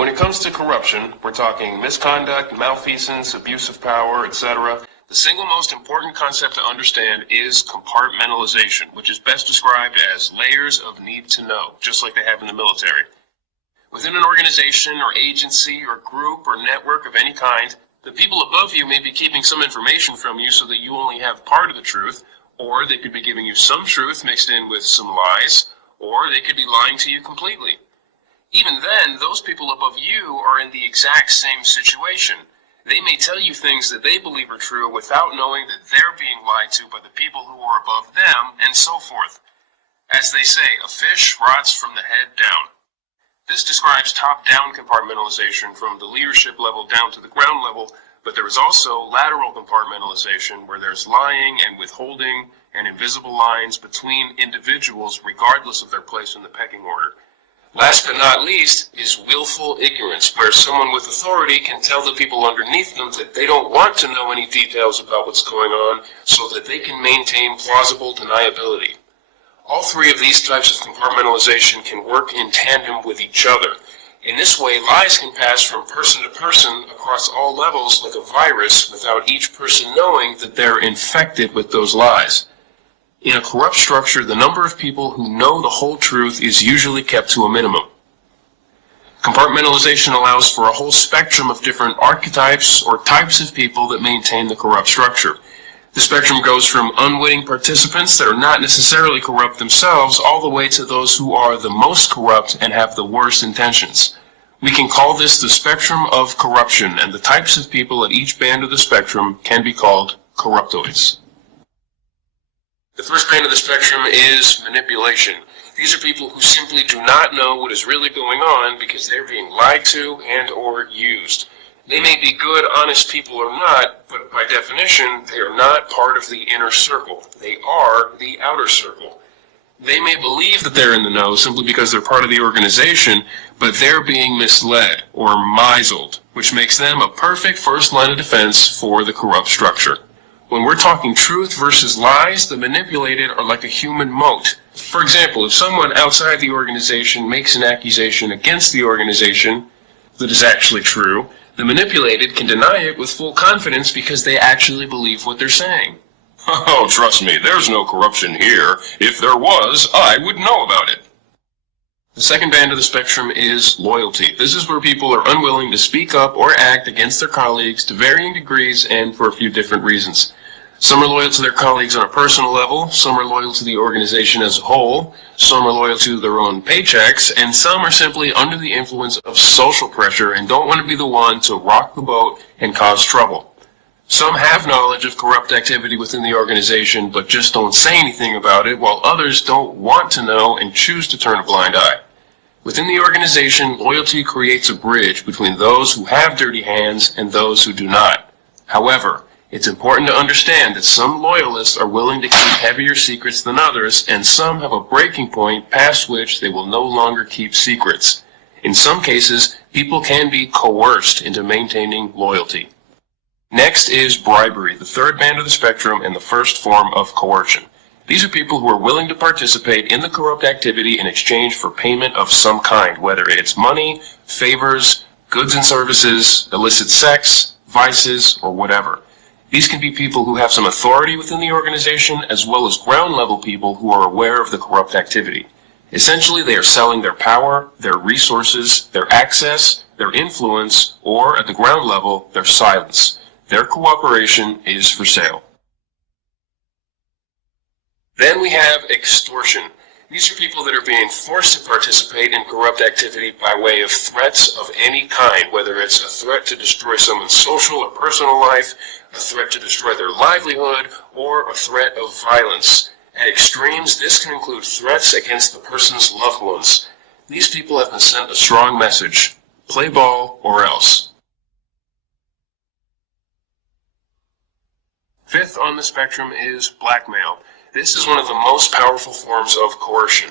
When it comes to corruption, we're talking misconduct, malfeasance, abuse of power, etc. The single most important concept to understand is compartmentalization, which is best described as layers of need to know, just like they have in the military. Within an organization or agency or group or network of any kind, the people above you may be keeping some information from you so that you only have part of the truth, or they could be giving you some truth mixed in with some lies, or they could be lying to you completely. Even then, those people above you are in the exact same situation. They may tell you things that they believe are true without knowing that they're being lied to by the people who are above them, and so forth. As they say, a fish rots from the head down. This describes top-down compartmentalization from the leadership level down to the ground level, but there is also lateral compartmentalization where there's lying and withholding and invisible lines between individuals regardless of their place in the pecking order. Last but not least is willful ignorance, where someone with authority can tell the people underneath them that they don't want to know any details about what's going on so that they can maintain plausible deniability. All three of these types of compartmentalization can work in tandem with each other. In this way, lies can pass from person to person across all levels like a virus without each person knowing that they're infected with those lies. In a corrupt structure, the number of people who know the whole truth is usually kept to a minimum. Compartmentalization allows for a whole spectrum of different archetypes or types of people that maintain the corrupt structure. The spectrum goes from unwitting participants that are not necessarily corrupt themselves all the way to those who are the most corrupt and have the worst intentions. We can call this the spectrum of corruption, and the types of people at each band of the spectrum can be called corruptoids. The first band of the spectrum is manipulation. These are people who simply do not know what is really going on because they're being lied to and or used. They may be good, honest people or not, but by definition, they are not part of the inner circle. They are the outer circle. They may believe that they're in the know simply because they're part of the organization, but they're being misled or misled, which makes them a perfect first line of defense for the corrupt structure. When we're talking truth versus lies, the manipulated are like a human moat. For example, if someone outside the organization makes an accusation against the organization that is actually true, the manipulated can deny it with full confidence because they actually believe what they're saying. Oh, trust me, there's no corruption here. If there was, I would know about it. The second band of the spectrum is loyalty. This is where people are unwilling to speak up or act against their colleagues to varying degrees and for a few different reasons. Some are loyal to their colleagues on a personal level, some are loyal to the organization as a whole, some are loyal to their own paychecks, and some are simply under the influence of social pressure and don't want to be the one to rock the boat and cause trouble. Some have knowledge of corrupt activity within the organization but just don't say anything about it, while others don't want to know and choose to turn a blind eye. Within the organization, loyalty creates a bridge between those who have dirty hands and those who do not. However, it's important to understand that some loyalists are willing to keep heavier secrets than others, and some have a breaking point past which they will no longer keep secrets. In some cases, people can be coerced into maintaining loyalty. Next is bribery, the third band of the spectrum and the first form of coercion. These are people who are willing to participate in the corrupt activity in exchange for payment of some kind, whether it's money, favors, goods and services, illicit sex, vices, or whatever. These can be people who have some authority within the organization, as well as ground-level people who are aware of the corrupt activity. Essentially, they are selling their power, their resources, their access, their influence, or, at the ground level, their silence. Their cooperation is for sale. Then we have extortion. These are people that are being forced to participate in corrupt activity by way of threats of any kind, whether it's a threat to destroy someone's social or personal life, a threat to destroy their livelihood, or a threat of violence. At extremes, this can include threats against the person's loved ones. These people have been sent a strong message: play ball or else. Fifth on the spectrum is blackmail. This is one of the most powerful forms of coercion.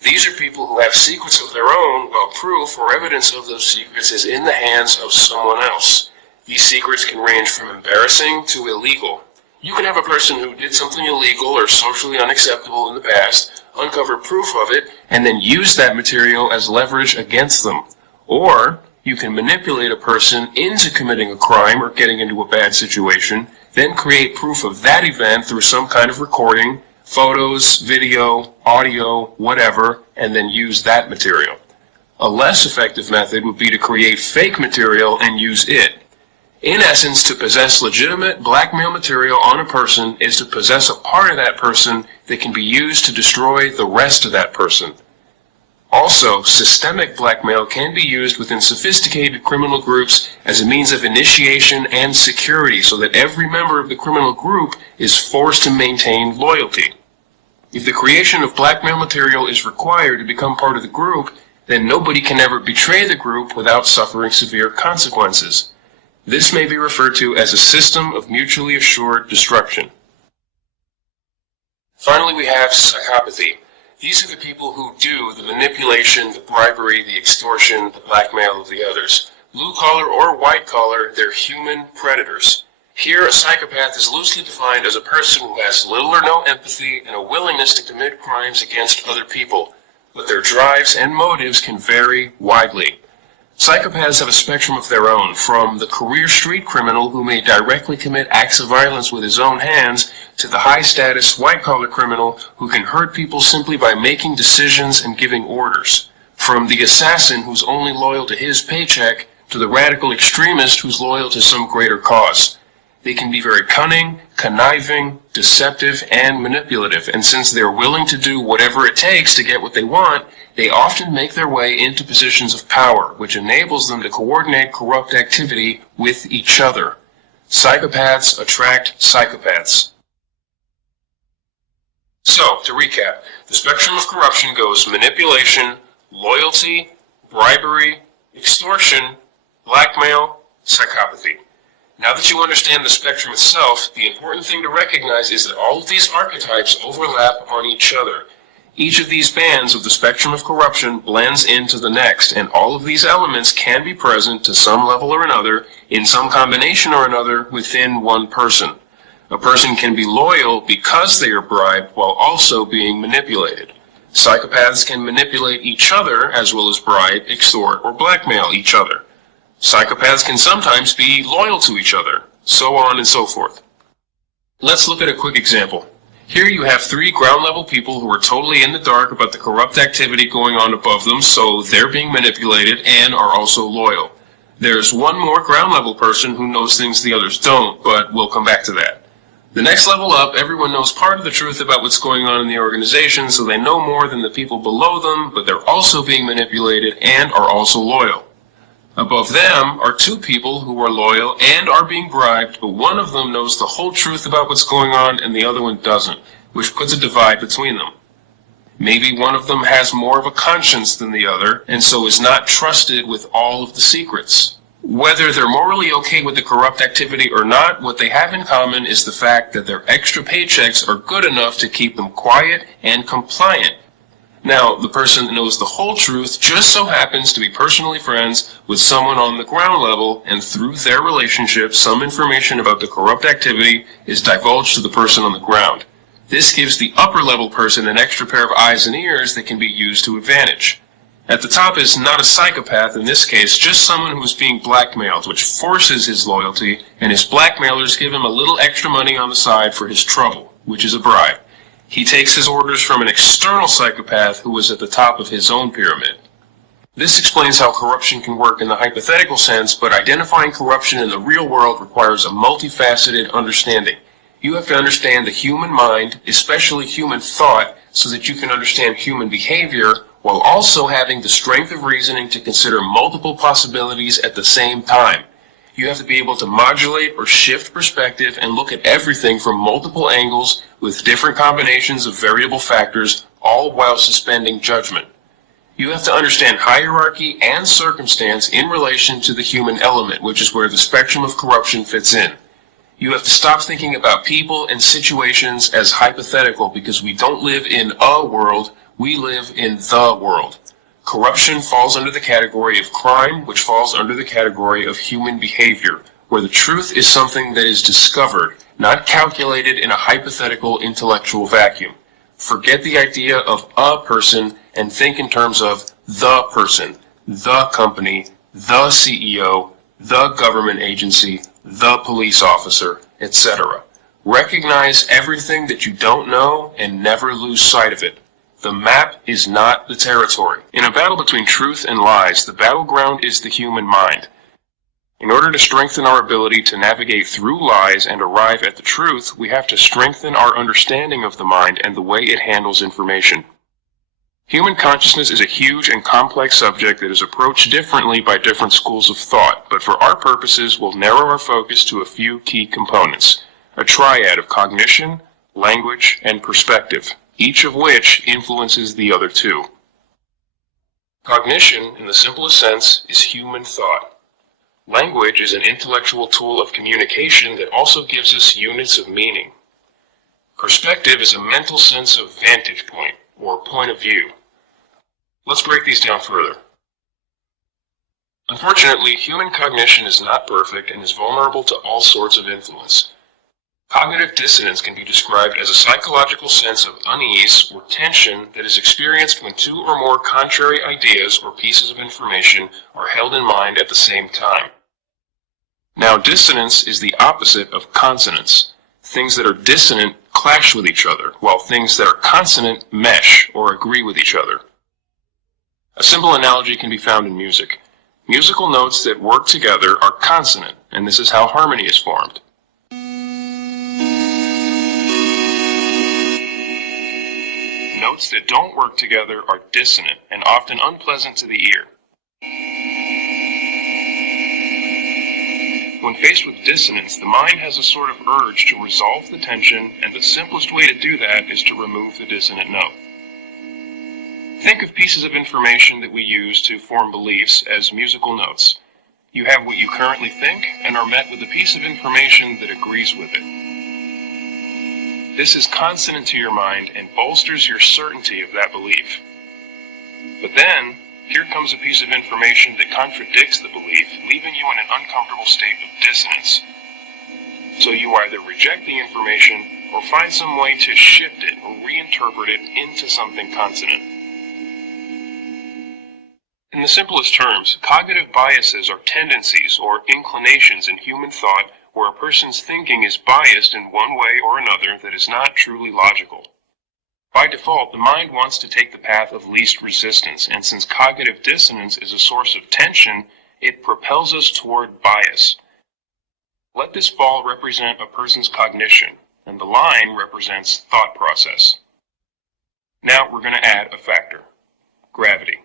These are people who have secrets of their own, while proof or evidence of those secrets is in the hands of someone else. These secrets can range from embarrassing to illegal. You can have a person who did something illegal or socially unacceptable in the past, uncover proof of it, and then use that material as leverage against them. Or You can manipulate a person into committing a crime or getting into a bad situation, then create proof of that event through some kind of recording, photos, video, audio, whatever, and then use that material. A less effective method would be to create fake material and use it. In essence, to possess legitimate blackmail material on a person is to possess a part of that person that can be used to destroy the rest of that person. Also, systemic blackmail can be used within sophisticated criminal groups as a means of initiation and security so that every member of the criminal group is forced to maintain loyalty. If the creation of blackmail material is required to become part of the group, then nobody can ever betray the group without suffering severe consequences. This may be referred to as a system of mutually assured destruction. Finally, we have psychopathy. These are the people who do the manipulation, the bribery, the extortion, the blackmail of the others. Blue collar or white collar, they're human predators. Here, a psychopath is loosely defined as a person who has little or no empathy and a willingness to commit crimes against other people, but their drives and motives can vary widely. Psychopaths have a spectrum of their own, from the career street criminal who may directly commit acts of violence with his own hands, to the high-status white-collar criminal who can hurt people simply by making decisions and giving orders. From the assassin who's only loyal to his paycheck, to the radical extremist who's loyal to some greater cause. They can be very cunning, conniving, deceptive, and manipulative, and since they're willing to do whatever it takes to get what they want, they often make their way into positions of power, which enables them to coordinate corrupt activity with each other. Psychopaths attract psychopaths. So, to recap, the spectrum of corruption goes manipulation, loyalty, bribery, extortion, blackmail, psychopathy. Now that you understand the spectrum itself, the important thing to recognize is that all of these archetypes overlap on each other. Each of these bands of the spectrum of corruption blends into the next, and all of these elements can be present to some level or another, in some combination or another, within one person. A person can be loyal because they are bribed while also being manipulated. Psychopaths can manipulate each other as well as bribe, extort, or blackmail each other. Psychopaths can sometimes be loyal to each other, so on and so forth. Let's look at a quick example. Here you have 3 ground-level people who are totally in the dark about the corrupt activity going on above them, so they're being manipulated and are also loyal. There's one more ground-level person who knows things the others don't, but we'll come back to that. The next level up, everyone knows part of the truth about what's going on in the organization, so they know more than the people below them, but they're also being manipulated and are also loyal. Above them are 2 people who are loyal and are being bribed, but one of them knows the whole truth about what's going on and the other one doesn't, which puts a divide between them. Maybe one of them has more of a conscience than the other, and so is not trusted with all of the secrets. Whether they're morally okay with the corrupt activity or not, what they have in common is the fact that their extra paychecks are good enough to keep them quiet and compliant. Now, the person that knows the whole truth just so happens to be personally friends with someone on the ground level, and through their relationship, some information about the corrupt activity is divulged to the person on the ground. This gives the upper level person an extra pair of eyes and ears that can be used to advantage. At the top is not a psychopath in this case, just someone who is being blackmailed, which forces his loyalty, and his blackmailers give him a little extra money on the side for his trouble, which is a bribe. He takes his orders from an external psychopath who was at the top of his own pyramid. This explains how corruption can work in the hypothetical sense, but identifying corruption in the real world requires a multifaceted understanding. You have to understand the human mind, especially human thought, so that you can understand human behavior, while also having the strength of reasoning to consider multiple possibilities at the same time. You have to be able to modulate or shift perspective and look at everything from multiple angles with different combinations of variable factors, all while suspending judgment. You have to understand hierarchy and circumstance in relation to the human element, which is where the spectrum of corruption fits in. You have to stop thinking about people and situations as hypothetical, because we don't live in a world, we live in the world. Corruption falls under the category of crime, which falls under the category of human behavior, where the truth is something that is discovered, not calculated in a hypothetical intellectual vacuum. Forget the idea of a person and think in terms of the person, the company, the CEO, the government agency, the police officer, etc. Recognize everything that you don't know and never lose sight of it. The map is not the territory. In a battle between truth and lies, the battleground is the human mind. In order to strengthen our ability to navigate through lies and arrive at the truth, we have to strengthen our understanding of the mind and the way it handles information. Human consciousness is a huge and complex subject that is approached differently by different schools of thought, but for our purposes, we'll narrow our focus to a few key components, a triad of cognition, language, and perspective, each of which influences the other two. Cognition, in the simplest sense, is human thought. Language is an intellectual tool of communication that also gives us units of meaning. Perspective is a mental sense of vantage point, or point of view. Let's break these down further. Unfortunately, human cognition is not perfect and is vulnerable to all sorts of influence. Cognitive dissonance can be described as a psychological sense of unease or tension that is experienced when two or more contrary ideas or pieces of information are held in mind at the same time. Now, dissonance is the opposite of consonance. Things that are dissonant clash with each other, while things that are consonant mesh or agree with each other. A simple analogy can be found in music. Musical notes that work together are consonant, and this is how harmony is formed. Notes that don't work together are dissonant and often unpleasant to the ear. When faced with dissonance, the mind has a sort of urge to resolve the tension, and the simplest way to do that is to remove the dissonant note. Think of pieces of information that we use to form beliefs as musical notes. You have what you currently think and are met with a piece of information that agrees with it. This is consonant to your mind and bolsters your certainty of that belief. But then, here comes a piece of information that contradicts the belief, leaving you in an uncomfortable state of dissonance. So you either reject the information or find some way to shift it or reinterpret it into something consonant. In the simplest terms, cognitive biases are tendencies or inclinations in human thought where a person's thinking is biased in one way or another that is not truly logical. By default, the mind wants to take the path of least resistance, and since cognitive dissonance is a source of tension, it propels us toward bias. Let this ball represent a person's cognition, and the line represents thought process. Now we're going to add a factor, gravity.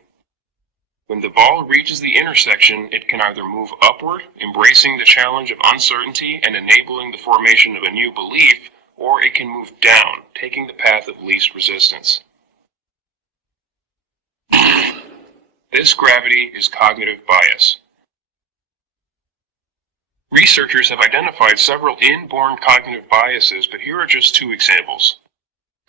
When the ball reaches the intersection, it can either move upward, embracing the challenge of uncertainty and enabling the formation of a new belief, or it can move down, taking the path of least resistance. This gravity is cognitive bias. Researchers have identified several inborn cognitive biases, but here are just two examples.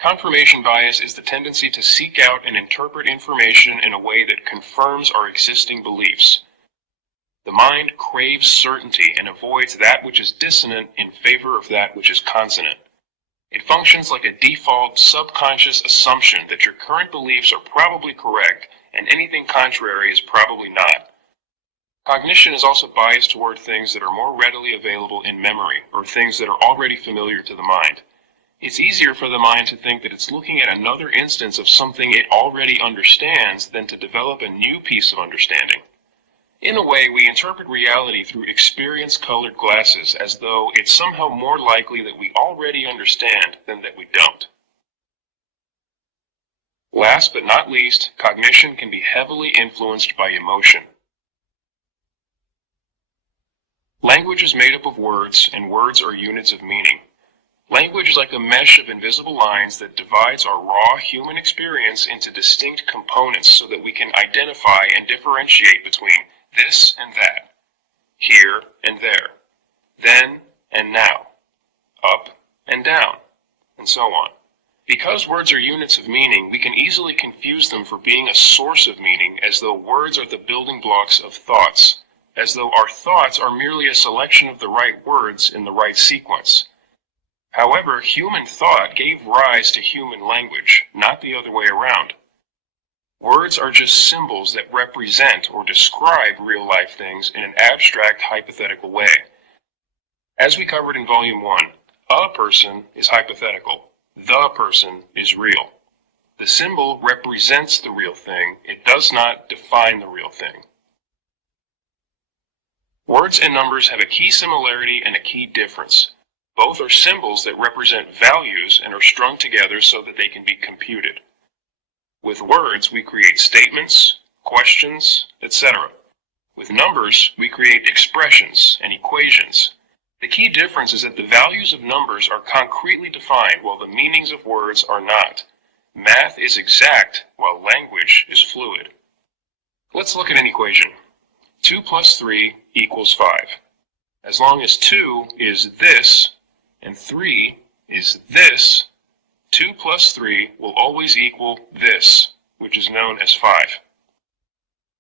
Confirmation bias is the tendency to seek out and interpret information in a way that confirms our existing beliefs. The mind craves certainty and avoids that which is dissonant in favor of that which is consonant. It functions like a default subconscious assumption that your current beliefs are probably correct and anything contrary is probably not. Cognition is also biased toward things that are more readily available in memory or things that are already familiar to the mind. It's easier for the mind to think that it's looking at another instance of something it already understands than to develop a new piece of understanding. In a way, we interpret reality through experience-colored glasses as though it's somehow more likely that we already understand than that we don't. Last but not least, cognition can be heavily influenced by emotion. Language is made up of words, and words are units of meaning. Language is like a mesh of invisible lines that divides our raw human experience into distinct components so that we can identify and differentiate between this and that, here and there, then and now, up and down, and so on. Because words are units of meaning, we can easily confuse them for being a source of meaning, as though words are the building blocks of thoughts, as though our thoughts are merely a selection of the right words in the right sequence. However, human thought gave rise to human language, not the other way around. Words are just symbols that represent or describe real-life things in an abstract, hypothetical way. As we covered in Volume 1, a person is hypothetical. The person is real. The symbol represents the real thing. It does not define the real thing. Words and numbers have a key similarity and a key difference. Both are symbols that represent values and are strung together so that they can be computed. With words, we create statements, questions, etc. With numbers, we create expressions and equations. The key difference is that the values of numbers are concretely defined while the meanings of words are not. Math is exact while language is fluid. Let's look at an equation. 2 plus 3 equals 5. As long as 2 is this and 3 is this, 2 plus 3 will always equal this, which is known as 5.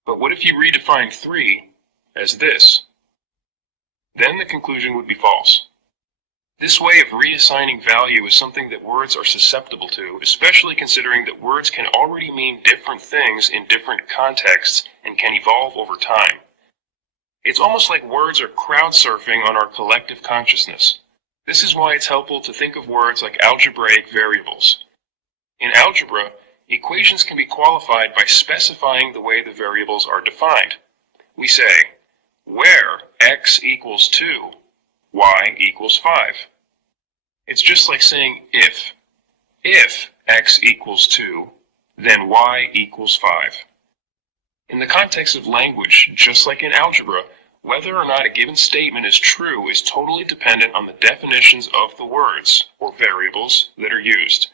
But what if you redefine 3 as this? Then the conclusion would be false. This way of reassigning value is something that words are susceptible to, especially considering that words can already mean different things in different contexts and can evolve over time. It's almost like words are crowd surfing on our collective consciousness. This is why it's helpful to think of words like algebraic variables. In algebra, equations can be qualified by specifying the way the variables are defined. We say, where x equals 2, y equals 5. It's just like saying if. If x equals 2, then y equals 5. In the context of language, just like in algebra, whether or not a given statement is true is totally dependent on the definitions of the words, or variables, that are used.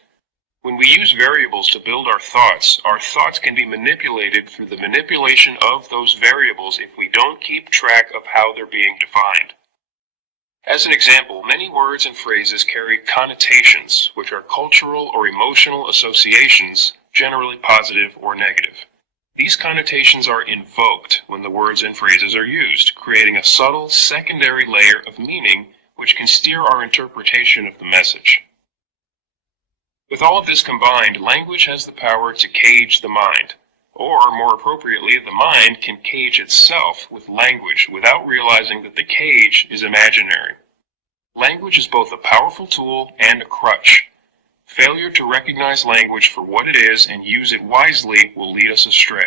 When we use variables to build our thoughts can be manipulated through the manipulation of those variables if we don't keep track of how they're being defined. As an example, many words and phrases carry connotations, which are cultural or emotional associations, generally positive or negative. These connotations are invoked when the words and phrases are used, creating a subtle secondary layer of meaning which can steer our interpretation of the message. With all of this combined, language has the power to cage the mind, or more appropriately, the mind can cage itself with language without realizing that the cage is imaginary. Language is both a powerful tool and a crutch. Failure to recognize language for what it is and use it wisely will lead us astray.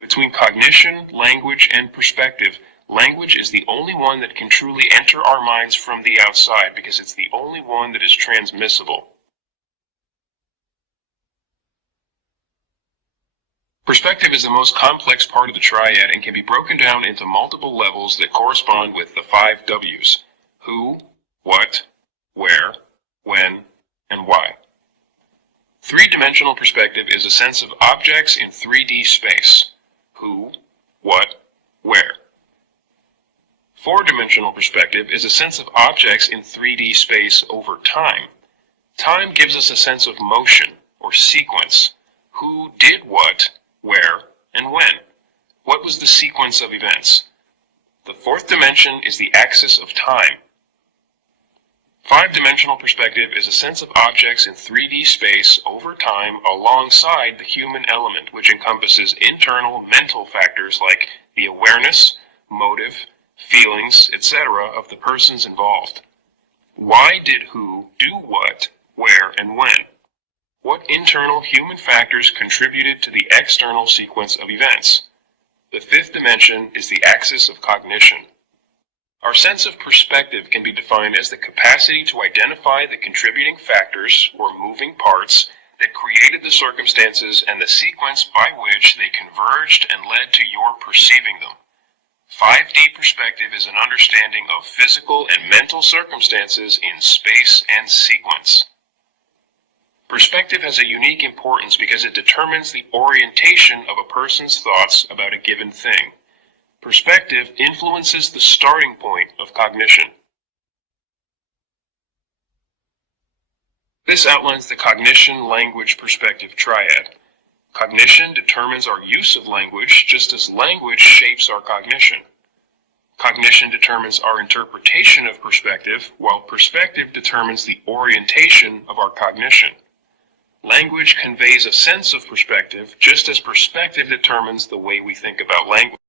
Between cognition, language, and perspective, language is the only one that can truly enter our minds from the outside because it's the only one that is transmissible. Perspective is the most complex part of the triad and can be broken down into multiple levels that correspond with the 5 W's: who, what, where, when, and why. Three-dimensional perspective is a sense of objects in 3D space: who, what, where. Four-dimensional perspective is a sense of objects in 3D space over time. Time gives us a sense of motion, or sequence. Who did what, where, and when? What was the sequence of events? The fourth dimension is the axis of time. Five-dimensional perspective is a sense of objects in 3D space over time alongside the human element, which encompasses internal mental factors like the awareness, motive, feelings, etc. of the persons involved. Why did who do what, where, and when? What internal human factors contributed to the external sequence of events? The fifth dimension is the axis of cognition. Our sense of perspective can be defined as the capacity to identify the contributing factors or moving parts that created the circumstances and the sequence by which they converged and led to your perceiving them. 5D perspective is an understanding of physical and mental circumstances in space and sequence. Perspective has a unique importance because it determines the orientation of a person's thoughts about a given thing. Perspective influences the starting point of cognition. This outlines the cognition-language-perspective triad. Cognition determines our use of language just as language shapes our cognition. Cognition determines our interpretation of perspective, while perspective determines the orientation of our cognition. Language conveys a sense of perspective, just as perspective determines the way we think about language.